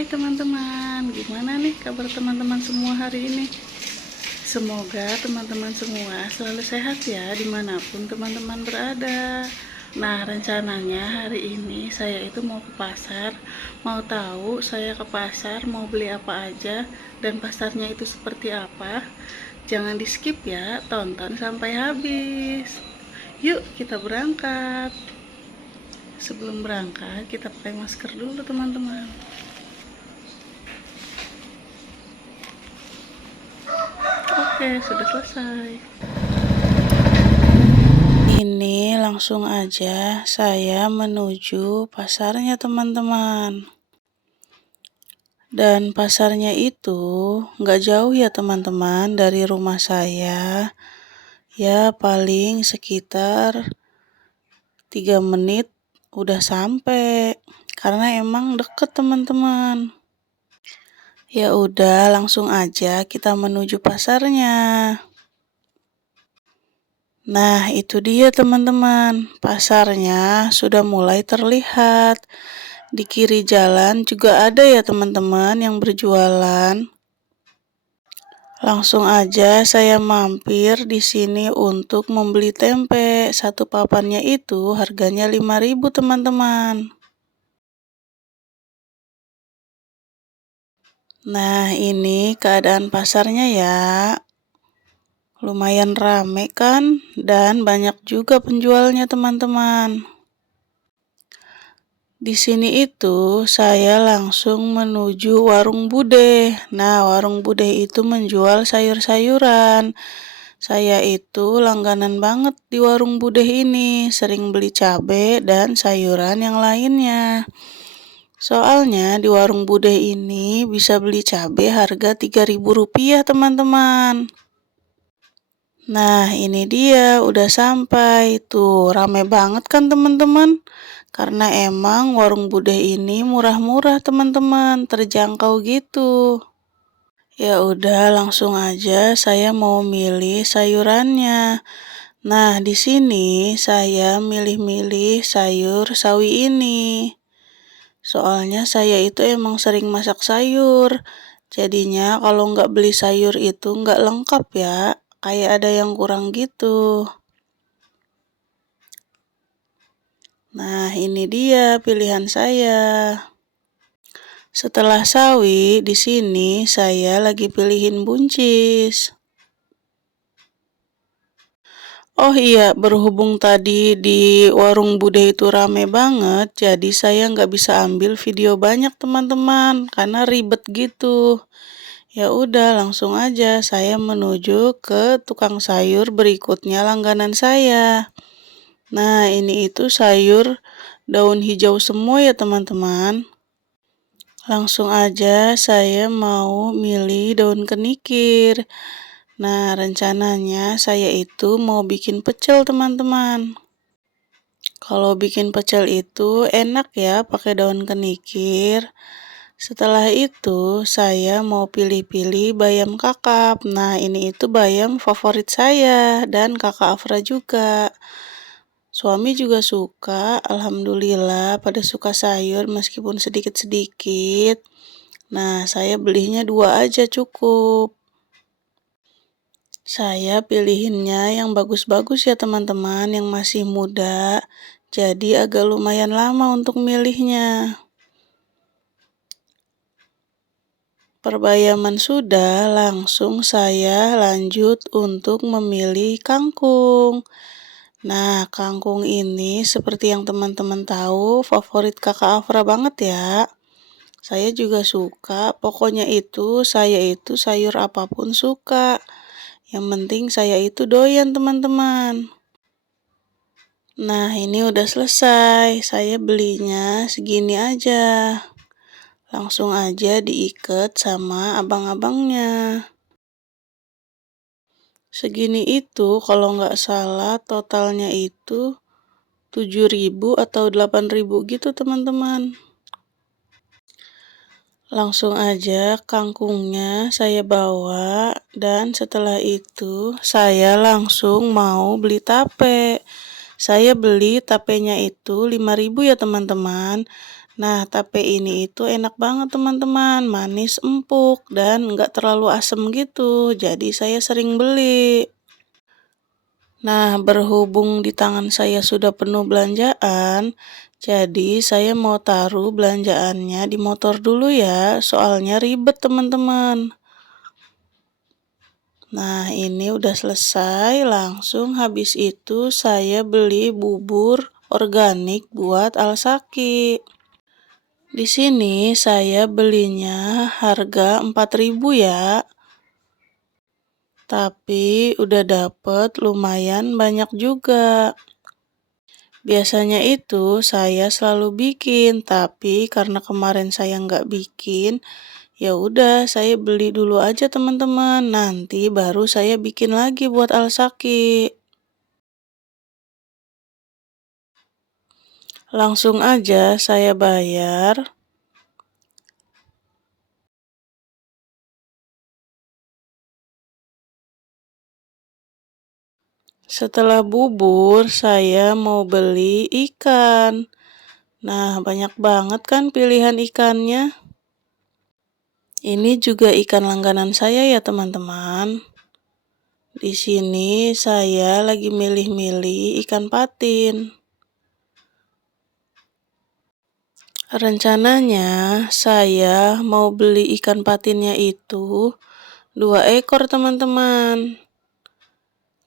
Hai teman-teman, gimana nih kabar teman-teman semua hari ini? Semoga teman-teman semua selalu sehat ya dimanapun teman-teman berada. Nah, rencananya hari ini saya itu mau ke pasar. Mau tahu saya ke pasar mau beli apa aja dan pasarnya itu seperti apa? Jangan di skip ya, tonton sampai habis. Yuk kita berangkat. Sebelum berangkat kita pakai masker dulu teman-teman. Oke, sudah selesai. Ini langsung aja saya menuju pasarnya teman-teman. Dan pasarnya itu nggak jauh ya teman-teman dari rumah saya. Ya paling sekitar 3 menit udah sampai. Karena emang deket teman-teman. Ya udah langsung aja kita menuju pasarnya. Nah, itu dia teman-teman. Pasarnya sudah mulai terlihat. Di kiri jalan juga ada ya teman-teman yang berjualan. Langsung aja saya mampir di sini untuk membeli tempe. Satu papannya itu harganya 5.000 teman-teman. Nah, ini keadaan pasarnya ya. Lumayan rame kan, dan banyak juga penjualnya teman-teman. Di sini itu saya langsung menuju warung Bude. Nah, warung Bude itu menjual sayur-sayuran. Saya itu langganan banget di warung Bude ini, sering beli cabai dan sayuran yang lainnya. Soalnya di warung Bude ini bisa beli cabai harga Rp3.000 teman-teman. Nah, ini dia udah sampai. Tuh, rame banget kan teman-teman? Karena emang warung Bude ini murah-murah teman-teman, terjangkau gitu. Ya udah langsung aja saya mau milih sayurannya. Nah, di sini saya milih-milih sayur sawi ini. Soalnya saya itu emang sering masak sayur. Jadinya kalau nggak beli sayur itu nggak lengkap ya. Kayak ada yang kurang gitu. Nah, ini dia pilihan saya. Setelah sawi, di sini saya lagi pilihin buncis. Oh iya, berhubung tadi di warung Bude itu rame banget, jadi saya nggak bisa ambil video banyak teman-teman, karena ribet gitu. Ya udah, langsung aja saya menuju ke tukang sayur berikutnya langganan saya. Nah, ini itu sayur daun hijau semua ya teman-teman. Langsung aja saya mau milih daun kenikir. Nah, rencananya saya itu mau bikin pecel teman-teman. Kalau bikin pecel itu enak ya pakai daun kenikir. Setelah itu saya mau pilih-pilih bayam kakap. Nah, ini itu bayam favorit saya dan kakak Afra juga. Suami juga suka, alhamdulillah pada suka sayur meskipun sedikit-sedikit. Nah, saya belinya 2 aja cukup. Saya pilihinnya yang bagus-bagus ya teman-teman, yang masih muda. Jadi agak lumayan lama untuk milihnya. Perbayaman sudah, langsung saya lanjut untuk memilih kangkung. Nah, kangkung ini seperti yang teman-teman tahu, favorit kakak Afra banget ya. Saya juga suka, pokoknya itu saya itu sayur apapun suka. Yang penting saya itu doyan teman-teman. Nah, ini udah selesai. Saya belinya segini aja. Langsung aja diikat sama abang-abangnya. Segini itu kalau nggak salah totalnya itu 7.000 atau 8.000 gitu teman-teman. Langsung aja kangkungnya saya bawa dan setelah itu saya langsung mau beli tape. Saya beli tapenya itu 5.000 ya teman-teman. Nah, tape ini itu enak banget teman-teman, manis empuk dan nggak terlalu asem gitu. Jadi saya sering beli. Nah, berhubung di tangan saya sudah penuh belanjaan, jadi saya mau taruh belanjaannya di motor dulu ya, soalnya ribet teman-teman. Nah, ini udah selesai, langsung habis itu saya beli bubur organik buat Alsaki. Di sini saya belinya harga 4.000 ya. Tapi udah dapet lumayan banyak juga. Biasanya itu saya selalu bikin, tapi karena kemarin saya nggak bikin, ya udah saya beli dulu aja teman-teman. Nanti baru saya bikin lagi buat Alsaki. Langsung aja saya bayar. Setelah bubur, saya mau beli ikan. Nah, banyak banget kan pilihan ikannya. Ini juga ikan langganan saya ya teman-teman. Di sini saya lagi milih-milih ikan patin. Rencananya saya mau beli ikan patinnya itu 2 ekor teman-teman.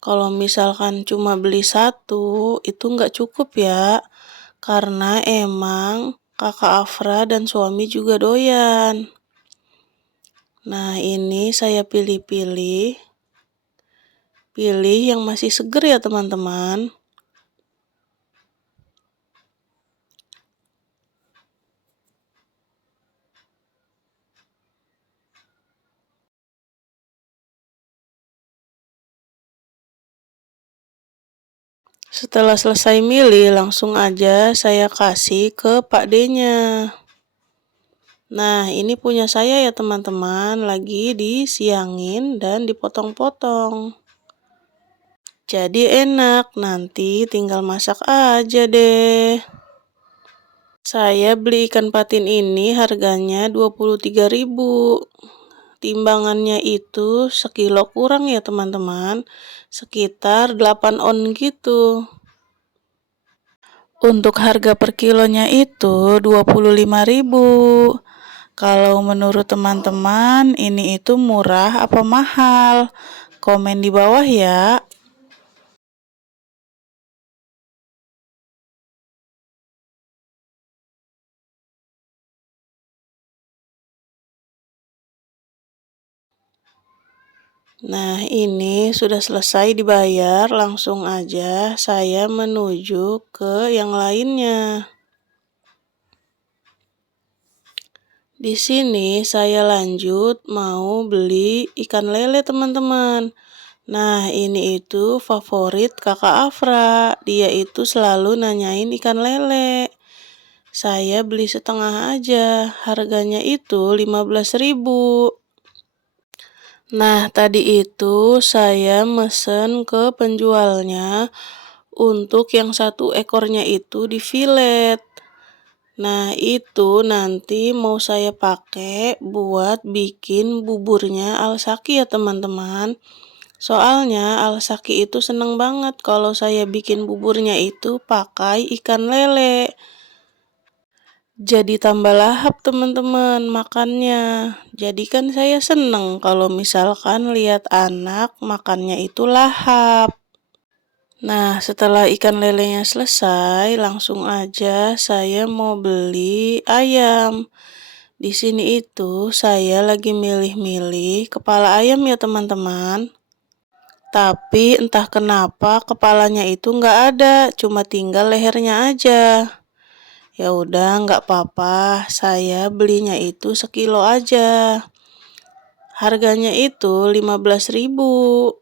Kalau misalkan cuma beli satu, itu nggak cukup ya. Karena emang kakak Afra dan suami juga doyan. Nah, ini saya pilih-pilih. Pilih yang masih seger ya teman-teman. Setelah selesai milih, langsung aja saya kasih ke Pak D-nya. Nah, ini punya saya ya teman-teman, lagi disiangin dan dipotong-potong. Jadi enak, nanti tinggal masak aja deh. Saya beli ikan patin ini harganya 23.000. Timbangannya itu sekilo kurang ya teman-teman, sekitar 8 on gitu. Untuk harga per kilonya itu 25.000. Kalau menurut teman-teman ini itu murah apa mahal? Komen di bawah ya. Nah, ini sudah selesai dibayar, langsung aja saya menuju ke yang lainnya. Di sini saya lanjut mau beli ikan lele teman-teman. Nah, ini itu favorit kakak Afra. Dia itu selalu nanyain ikan lele. Saya beli setengah aja. Harganya itu 15.000. Nah, tadi itu saya mesen ke penjualnya untuk yang 1 ekornya itu di filet. Nah, itu nanti mau saya pakai buat bikin buburnya Alsaki ya teman-teman. Soalnya Alsaki itu seneng banget kalau saya bikin buburnya itu pakai ikan lele. Jadi tambah lahap teman-teman makannya. Jadi kan saya seneng kalau misalkan lihat anak makannya itu lahap. Nah, setelah ikan lelenya selesai, langsung aja saya mau beli ayam. Di sini itu saya lagi milih-milih kepala ayam ya teman-teman. Tapi entah kenapa kepalanya itu nggak ada, cuma tinggal lehernya aja. Ya udah nggak apa-apa, saya belinya itu sekilo aja. Harganya itu 15.000.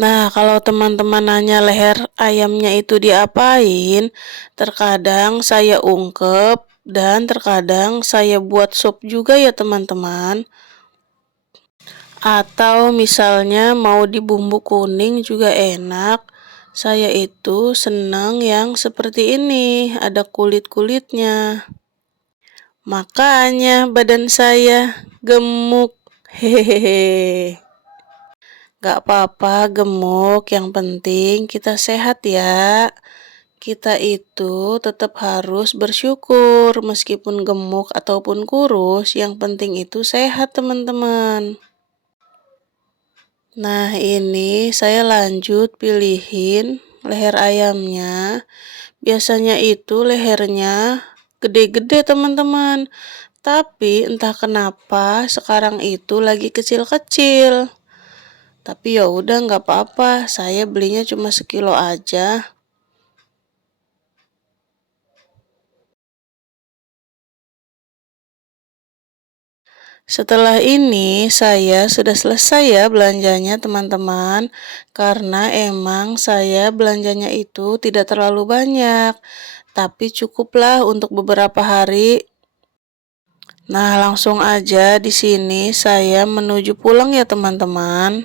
Nah, kalau teman-teman nanya leher ayamnya itu diapain, terkadang saya ungkep dan terkadang saya buat sup juga ya teman-teman. Atau misalnya mau di bumbu kuning juga enak. Saya itu senang yang seperti ini, ada kulit-kulitnya. Makanya badan saya gemuk. Hehehe. Gak apa-apa gemuk, yang penting kita sehat ya. Kita itu tetap harus bersyukur meskipun gemuk ataupun kurus, yang penting itu sehat teman-teman. Nah ini saya lanjut pilihin leher ayamnya. Biasanya itu lehernya gede-gede teman-teman. Tapi entah kenapa sekarang itu lagi kecil-kecil. Tapi ya udah nggak apa-apa, saya belinya cuma sekilo aja. Setelah ini saya sudah selesai ya belanjanya teman-teman. Karena emang saya belanjanya itu tidak terlalu banyak. Tapi cukuplah untuk beberapa hari. Nah, langsung aja di sini saya menuju pulang ya teman-teman.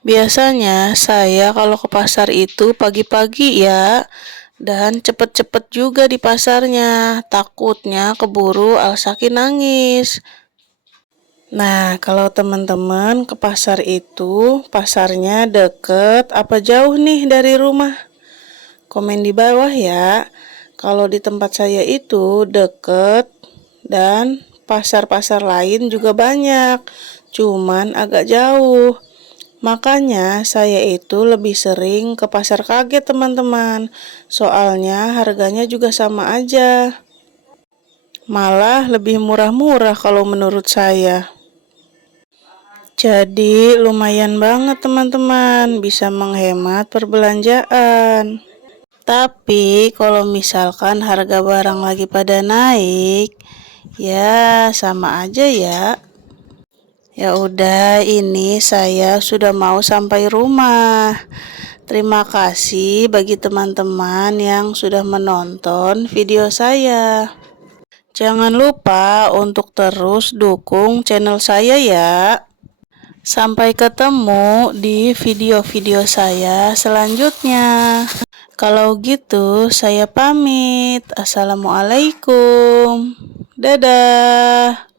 Biasanya saya kalau ke pasar itu pagi-pagi ya. Dan cepet-cepet juga di pasarnya. Takutnya keburu Alsaki nangis. Nah, kalau teman-teman ke pasar itu, pasarnya deket apa jauh nih dari rumah? Komen di bawah ya. Kalau di tempat saya itu deket dan pasar-pasar lain juga banyak, cuman agak jauh. Makanya saya itu lebih sering ke pasar kaget teman-teman. Soalnya harganya juga sama aja. Malah lebih murah-murah kalau menurut saya. Jadi lumayan banget teman-teman, bisa menghemat perbelanjaan. Tapi kalau misalkan harga barang lagi pada naik, ya sama aja ya. Ya udah, ini saya sudah mau sampai rumah. Terima kasih bagi teman-teman yang sudah menonton video saya. Jangan lupa untuk terus dukung channel saya ya. Sampai ketemu di video-video saya selanjutnya. Kalau gitu, saya pamit. Assalamualaikum. Dadah.